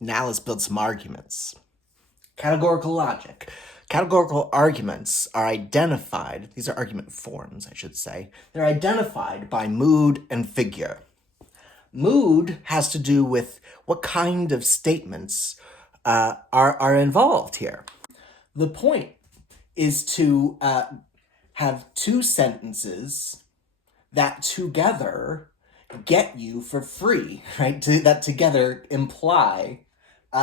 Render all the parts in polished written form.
Now let's build some arguments. Categorical logic. Categorical arguments are identified, these are argument forms, I should say. They're identified by mood and figure. Mood has to do with what kind of statements are involved here. The point is to have two sentences that together get you for free, right? That together imply,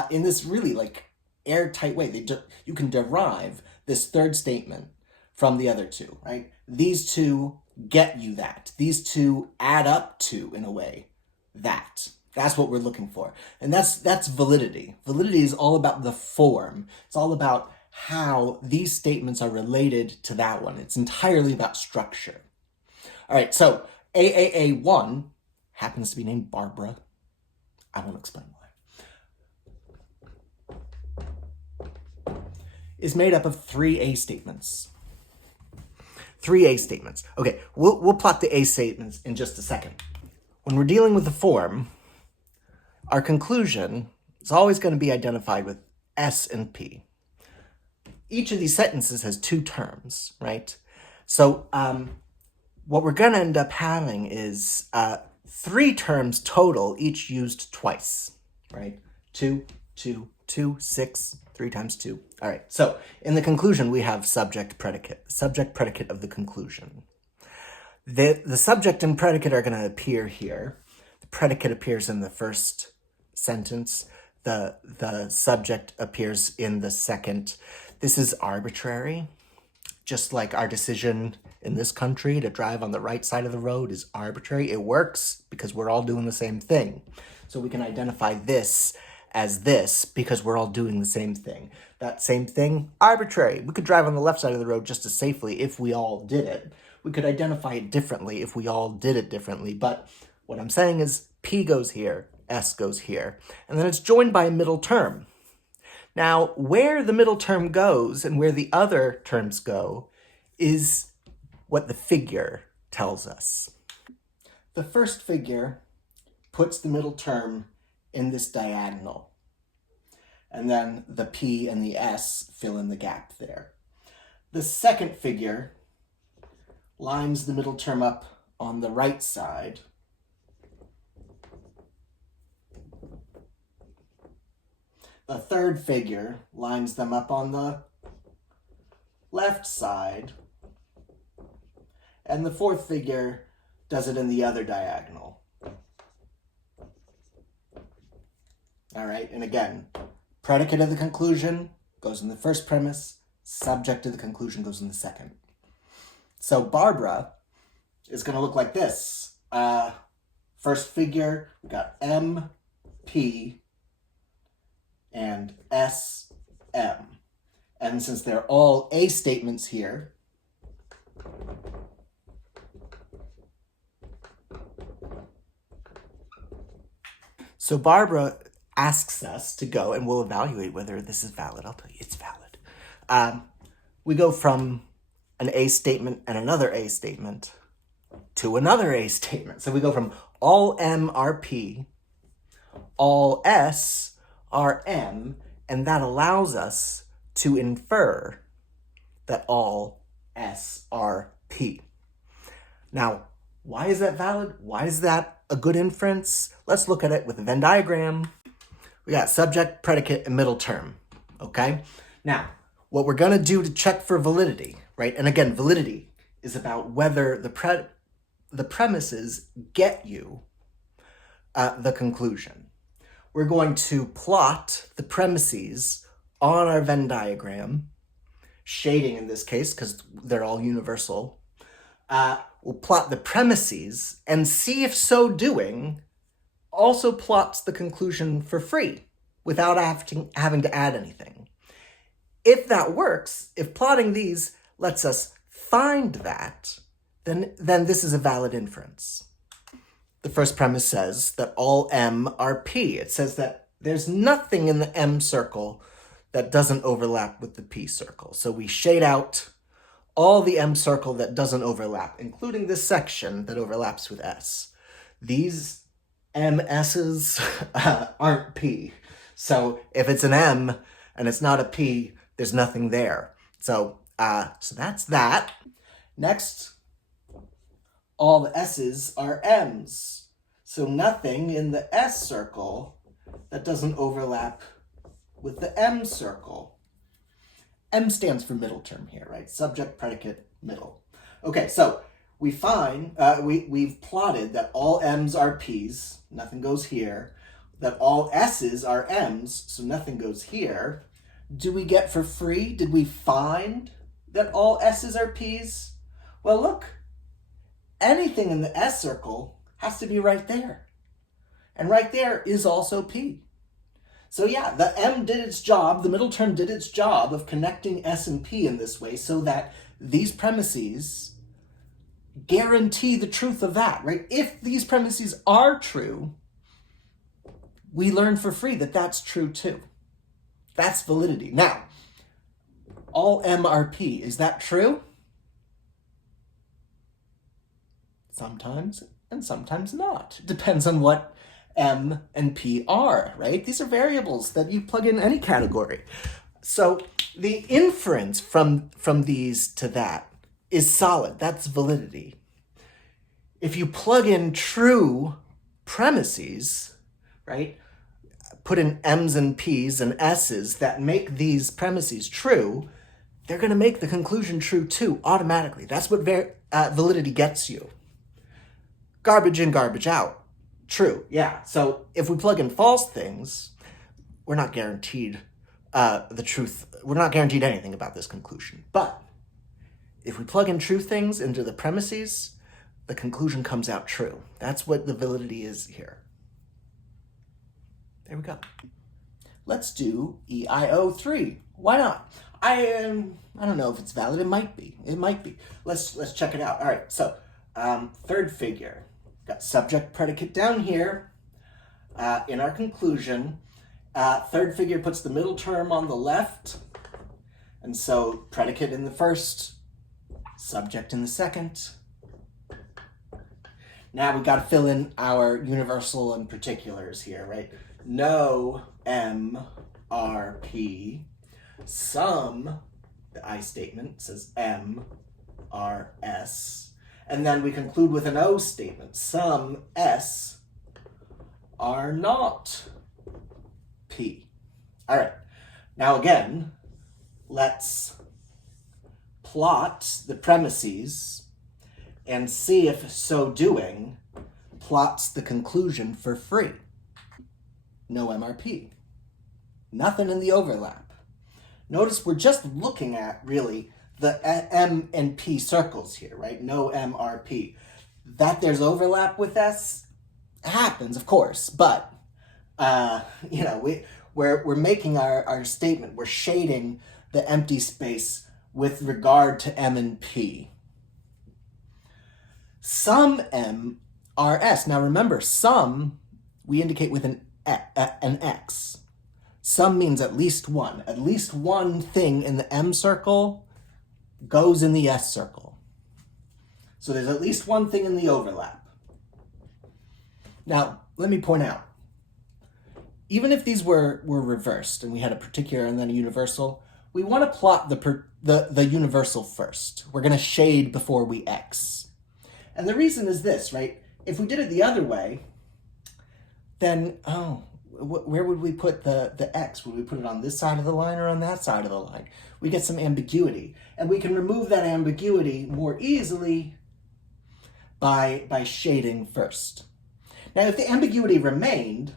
in this really like airtight way, you can derive this third statement from the other two, right? These two get you that. These two add up to, in a way, that. That's what we're looking for. And that's validity. Validity is all about the form. It's all about how these statements are related to that one. It's entirely about structure. All right, so AAA1 happens to be named Barbara. I won't explain why. Is made up of three A statements. Three A statements. Okay, we'll plot the A statements in just a second. When we're dealing with the form, our conclusion is always going to be identified with S and P. Each of these sentences has two terms, right? So what we're going to end up having is three terms total, each used twice, right? 2, 2, 2, 6, 3 times 2. All right, so in the conclusion, we have subject predicate of the conclusion. The subject and predicate are going to appear here. The predicate appears in the first sentence. The subject appears in the second. This is arbitrary, just like our decision in this country to drive on the right side of the road is arbitrary. It works because we're all doing the same thing. So we can identify this as this because we're all doing the same thing. That same thing, arbitrary. We could drive on the left side of the road just as safely if we all did it. We could identify it differently if we all did it differently. But what I'm saying is P goes here, S goes here, and then it's joined by a middle term. Now, where the middle term goes and where the other terms go is what the figure tells us. The first figure puts the middle term in this diagonal, and then the P and the S fill in the gap there. The second figure lines the middle term up on the right side, the third figure lines them up on the left side, and the fourth figure does it in the other diagonal. All right, and again, predicate of the conclusion goes in the first premise, subject of the conclusion goes in the second. So Barbara is going to look like this. First figure, we got M, P, and S, M. And since they're all A statements here, so Barbara asks us to go, and we'll evaluate whether this is valid. I'll tell you it's valid. We go from an A statement and another A statement to another A statement. So we go from all M are P, all S are M, and that allows us to infer that all S are P. Now, why is that valid? Why is that a good inference? Let's look at it with a Venn diagram. We got subject, predicate, and middle term, okay? Now, what we're gonna do to check for validity, right? And again, validity is about whether the premises get you the conclusion. We're going to plot the premises on our Venn diagram, shading in this case, because they're all universal. We'll plot the premises and see if so doing also plots the conclusion for free without having to add anything. If that works, if plotting these lets us find that, then this is a valid inference. The first premise says that all M are P. It says that there's nothing in the M circle that doesn't overlap with the P circle. So we shade out all the M circle that doesn't overlap, including this section that overlaps with S. These MS's aren't P. So if it's an M and it's not a P, there's nothing there. So that's that. Next, all the S's are M's. So nothing in the S circle that doesn't overlap with the M circle. M stands for middle term here, right? Subject, predicate, middle. Okay, so we find, we've plotted that all M's are P's, nothing goes here, that all S's are M's, so nothing goes here. Do we get for free? Did we find that all S's are P's? Well, look, anything in the S circle has to be right there. And right there is also P. So yeah, the M did its job, the middle term did its job of connecting S and P in this way so that these premises guarantee the truth of that, right? If these premises are true, we learn for free that that's true too. That's validity. Now, all M are P, is that true? Sometimes, and sometimes not. It depends on what M and P are, right? These are variables that you plug in any category. So the inference from these to that is solid. That's validity. If you plug in true premises, right, put in M's and P's and S's that make these premises true, they're going to make the conclusion true too, automatically. That's what validity gets you. Garbage in, garbage out. True, yeah. So if we plug in false things, we're not guaranteed the truth. We're not guaranteed anything about this conclusion. But if we plug in true things into the premises, the conclusion comes out true. That's what the validity is here. There we go. Let's do EIO3. Why not? I don't know if it's valid. It might be. It might be. Let's check it out. All right. So third figure. Got subject predicate down here in our conclusion. Third figure puts the middle term on the left. And so predicate in the first, subject in the second. Now we've got to fill in our universal and particulars here, right? No M, R, P. Some, the I statement says M, R, S. And then we conclude with an O statement. Some S are not P. All right. Now again, let's plot the premises and see if so doing plots the conclusion for free. No MRP. Nothing in the overlap. Notice we're just looking at, really, the M and P circles here, right? No MRP. That there's overlap with S happens, of course, but, we're making our statement. We're shading the empty space with regard to M and P. Some M are S. Now remember, some we indicate with an X. Some means at least one. At least one thing in the M circle goes in the S circle. So there's at least one thing in the overlap. Now, let me point out, even if these were reversed and we had a particular and then a universal, we want to plot the universal first. We're going to shade before we X. And the reason is this, right? If we did it the other way, then, where would we put the X? Would we put it on this side of the line or on that side of the line? We get some ambiguity. And we can remove that ambiguity more easily by shading first. Now, if the ambiguity remained,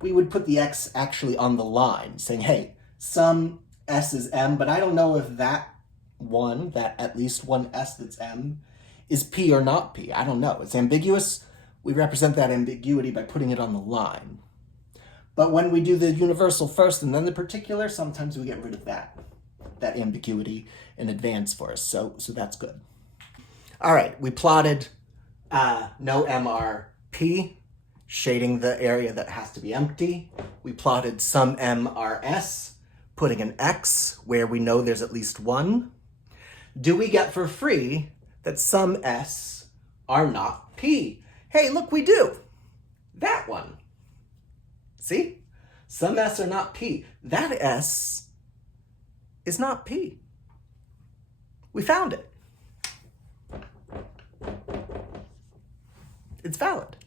we would put the X actually on the line, saying, hey, some S is M, but I don't know if that at least one S that's M, is P or not P. I don't know. It's ambiguous. We represent that ambiguity by putting it on the line. But when we do the universal first and then the particular, sometimes we get rid of that ambiguity in advance for us. So that's good. All right, we plotted no MRP, shading the area that has to be empty. We plotted some MRS, putting an X where we know there's at least one. Do we get for free that some S are not P? Hey, look, we do. That one. See? Some S are not P. That S is not P. We found it. It's valid.